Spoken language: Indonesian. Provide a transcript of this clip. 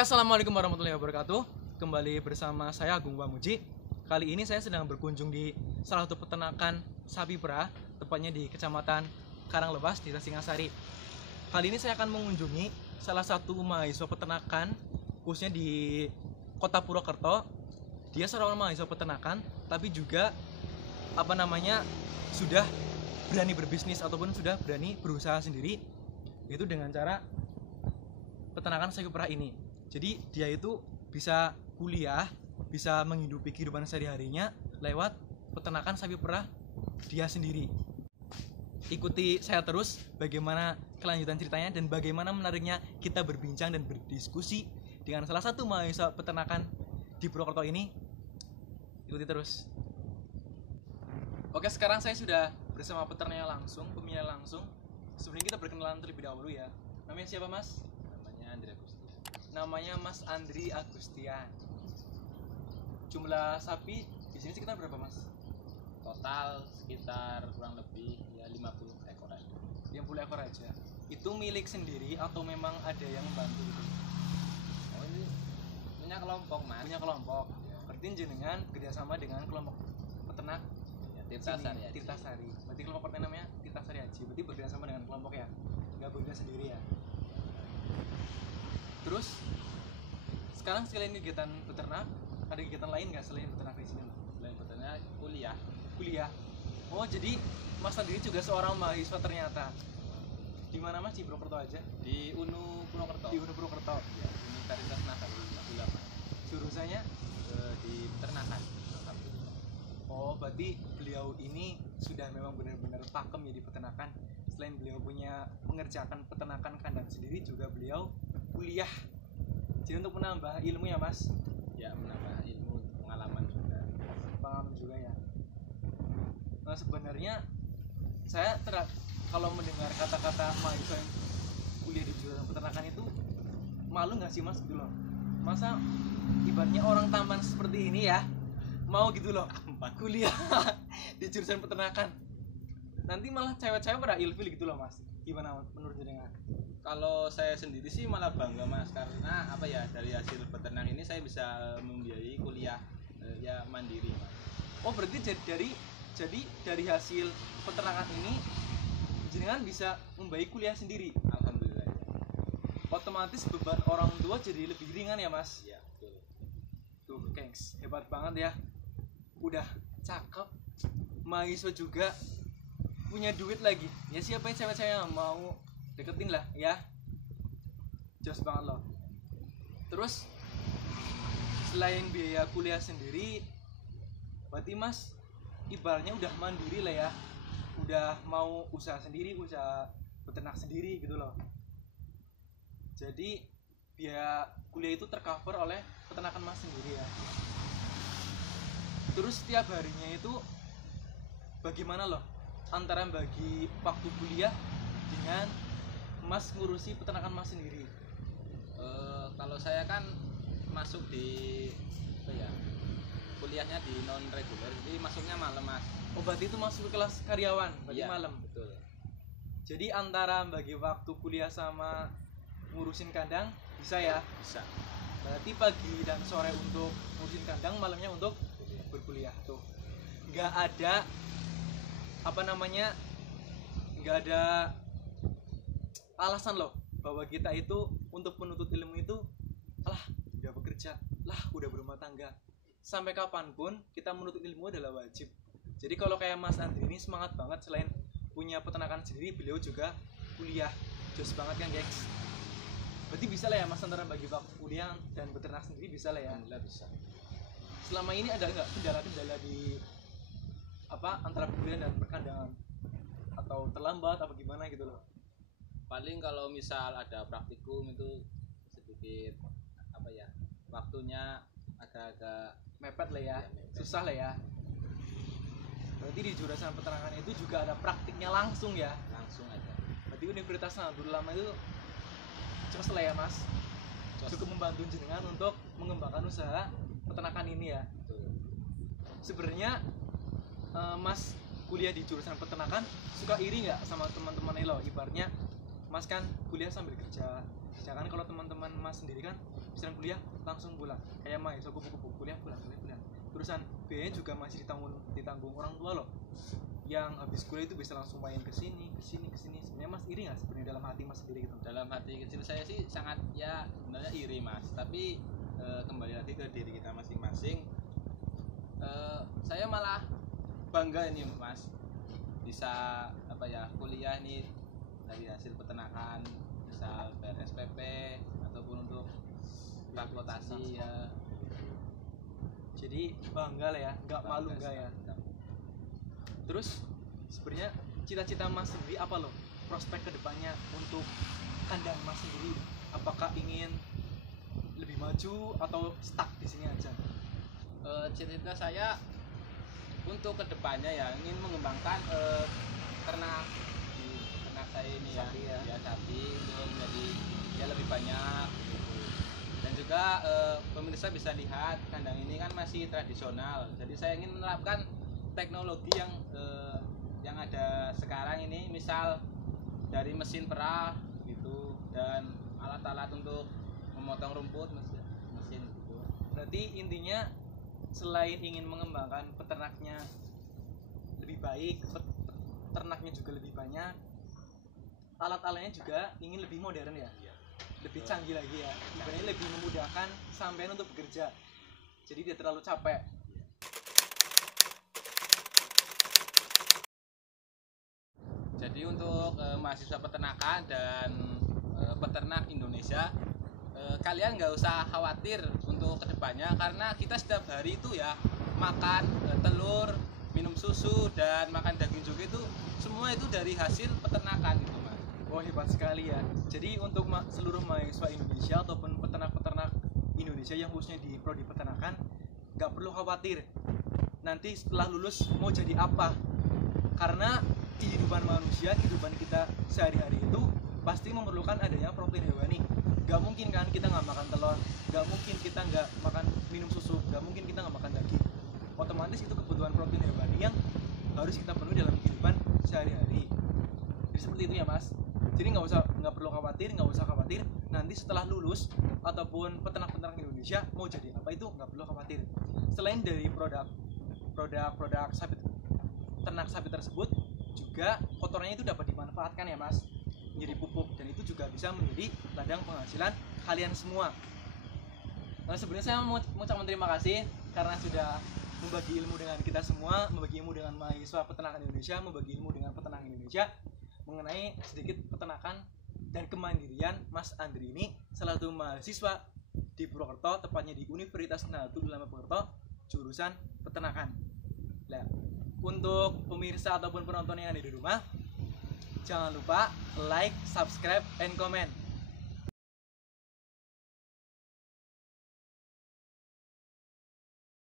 Assalamualaikum warahmatullahi wabarakatuh. Kembali bersama saya Agung Pamuji. Kali ini saya sedang berkunjung di salah satu peternakan sapi perah, tepatnya di Kecamatan Karanglepas, Desa Singasari. Kali ini saya akan mengunjungi salah satu mahasiswa peternakan, khususnya di Kota Purwokerto. Dia seorang mahasiswa peternakan, tapi juga sudah berani berbisnis ataupun sudah berani berusaha sendiri, yaitu dengan cara peternakan sapi perah ini. Jadi dia itu bisa kuliah, bisa menghidupi kehidupan sehari-harinya lewat peternakan sapi perah dia sendiri. Ikuti saya terus bagaimana kelanjutan ceritanya dan bagaimana menariknya kita berbincang dan berdiskusi dengan salah satu mahasiswa peternakan di Purwokerto ini. Ikuti terus. Oke, sekarang saya sudah bersama pemilihnya langsung. Sebelumnya kita berkenalan terlebih dahulu ya. Namanya siapa, Mas? Namanya Mas Andri Agustian. Jumlah sapi di sini sekitar berapa, Mas? Total sekitar kurang lebih ya 50 ekor aja. 50 ekor aja. Itu milik sendiri atau memang ada yang membantu gitu? Oh, ini punya kelompok, Mas. Punya kelompok. Ya. Berarti jenengan kerjasama dengan kelompok peternak Ya, Tirtasari. Tirtasari. Berarti kelompok peternak namanya Tirtasari Haji. Berarti bekerjasama dengan kelompok ya? Nggak bekerja sendiri ya? Terus sekarang selain kegiatan peternak, ada kegiatan lain nggak selain peternak di sini? Selain peternak, kuliah. Oh, jadi Mas Andri juga seorang mahasiswa ternyata. Di mana, Mas? Di Purwokerto aja? Di UNU Purwokerto. Di Purwokerto. Ya, Universitas Nahdlatul Ulama. Jurusannya Di peternakan. oh, berarti beliau ini sudah memang benar-benar pakem ya di peternakan. Selain beliau punya mengerjakan peternakan kandang sendiri, juga beliau kuliah. Jadi untuk menambah ilmu ya, Mas? Ya, menambah ilmu, pengalaman juga Ya. Nah, sebenarnya saya kalau mendengar kata-kata mahasiswa yang kuliah di jurusan peternakan itu malu nggak sih, Mas, gitu loh? Masa ibaratnya orang taman seperti ini ya mau gitu loh kuliah di jurusan peternakan, nanti malah cewek-cewek pada ilfil gitu loh, Mas. Gimana menurut jenengan? Kalau saya sendiri sih malah bangga, Mas, karena dari hasil peternak ini saya bisa membiayai kuliah ya mandiri, Mas. Oh, berarti dari hasil peternakan ini jenengan bisa membiayai kuliah sendiri. Alhamdulillah. Ya. Otomatis beban orang tua jadi lebih ringan ya, Mas? Ya, betul. Tuh, gengs, hebat banget ya. Udah cakep, mahasiswa juga, punya duit lagi. Ya siapa yang cewek-cewek yang mau deketin lah ya. Jos banget loh. Terus selain biaya kuliah sendiri, berarti Mas ibaratnya udah mandiri lah ya. Udah mau usaha sendiri, usaha peternak sendiri gitu loh. Jadi biaya kuliah itu tercover oleh peternakan Mas sendiri ya. Terus setiap harinya itu bagaimana loh antara bagi waktu kuliah dengan Mas ngurusi peternakan Mas sendiri? Kalau saya kan masuk di kuliahnya di non reguler, jadi masuknya malam, Mas. Oh, berarti itu masuk ke kelas karyawan, berarti Iya, malam. Betul. Jadi antara bagi waktu kuliah sama ngurusin kandang bisa ya? Bisa. Berarti pagi dan sore untuk ngurusin kandang, malamnya untuk berkuliah tuh. Nggak ada nggak ada alasan loh bahwa kita itu untuk menuntut ilmu itu udah bekerja, udah berumah tangga. Sampai kapanpun kita menuntut ilmu adalah wajib. Jadi kalau kayak Mas Andri ini semangat banget, selain punya peternakan sendiri, beliau juga kuliah. Jos banget kan, guys. Berarti bisa lah ya, Mas, antara bagi waktu kuliah dan beternak sendiri bisa lah ya? Alhamdulillah bisa. Selama ini ada nggak kendala-kendala di antara kuliah dan perkandangan, atau terlambat apa gimana gitu loh? Paling kalau misal ada praktikum itu sedikit waktunya agak-agak Mepet lah ya, mepet. Susah lah ya. Berarti di jurusan peternakan itu juga ada praktiknya langsung ya? Langsung aja. Berarti Universitas Nahdlatul Ulama itu cus lah ya, Mas? Cukup membantu jenengan untuk mengembangkan usaha peternakan ini ya. Betul. Sebenarnya Mas kuliah di jurusan peternakan suka iri nggak sama teman-teman lo? Ibaratnya Mas kan kuliah sambil kerja, Sedangkan kalau teman-teman Mas sendiri kan misalnya kuliah langsung pulang, kayak mahasiswa kupu-kupu kuliah pulang. Terusan biayanya juga masih ditanggung orang tua loh. Yang habis kuliah itu bisa langsung main ke sini. Sebenarnya Mas iri nggak sebenarnya dalam hati Mas sendiri gitu? Dalam hati kecil saya sih sangat ya sebenarnya iri Mas, tapi kembali lagi ke diri kita masing-masing. Saya malah bangga ini Mas, bisa apa ya, kuliah ini dari hasil peternakan, bisa bayar SPP ataupun untuk transportasi ya. Jadi bangga lah ya, nggak malu nggak ya. Terus sebenarnya cita-cita Mas sendiri apa loh, prospek kedepannya untuk kandang Mas sendiri? Apakah ingin lebih maju atau stuck di sini aja? Cita-cita saya untuk kedepannya ya ingin mengembangkan ternak saya ini Sapi ya. sapi untuk menjadi ya lebih banyak gitu. Dan juga pemirsa bisa lihat kandang ini kan masih tradisional, jadi saya ingin menerapkan teknologi yang ada sekarang ini, misal dari mesin perah gitu dan alat-alat untuk memotong rumput mesin gitu. Berarti intinya selain ingin mengembangkan peternaknya lebih baik, ternaknya juga lebih banyak, alat-alatnya juga ingin lebih modern ya, lebih canggih lagi ya, sebenarnya lebih memudahkan sampean untuk bekerja, jadi tidak terlalu capek. Jadi untuk mahasiswa peternakan dan peternak Indonesia, kalian nggak usah khawatir untuk kedepannya, karena kita setiap hari itu ya makan telur, minum susu dan makan daging juga, itu semua itu dari hasil peternakan gitu Mas. Wah, hebat sekali ya. Jadi untuk seluruh mahasiswa Indonesia ataupun peternak-peternak Indonesia yang khususnya di prodi peternakan, nggak perlu khawatir nanti setelah lulus mau jadi apa, karena kehidupan manusia, kehidupan kita sehari-hari itu pasti memerlukan adanya protein hewani. Gak mungkin kan kita nggak makan telur, gak mungkin kita nggak makan minum susu, gak mungkin kita nggak makan daging. Otomatis itu kebutuhan protein hewani yang harus kita penuhi dalam kehidupan sehari-hari. Jadi seperti itu ya Mas. Jadi nggak usah khawatir nanti setelah lulus ataupun peternak-peternak Indonesia mau jadi apa, itu nggak perlu khawatir. Selain dari produk sapi, ternak sapi tersebut, juga kotorannya itu dapat dimanfaatkan ya Mas, menjadi pupuk, dan itu juga bisa menjadi ladang penghasilan kalian semua. Nah, sebenarnya saya mau ucapkan terima kasih karena sudah membagi ilmu dengan kita semua, membagi ilmu dengan mahasiswa peternakan Indonesia, membagi ilmu dengan peternak Indonesia mengenai sedikit peternakan dan kemandirian Mas Andri ini, salah satu mahasiswa di Purwokerto, tepatnya di Universitas Nahdlatul Ulama Purwokerto, jurusan peternakan. Nah, untuk pemirsa ataupun penonton yang ada di rumah, jangan lupa like, subscribe, and comment.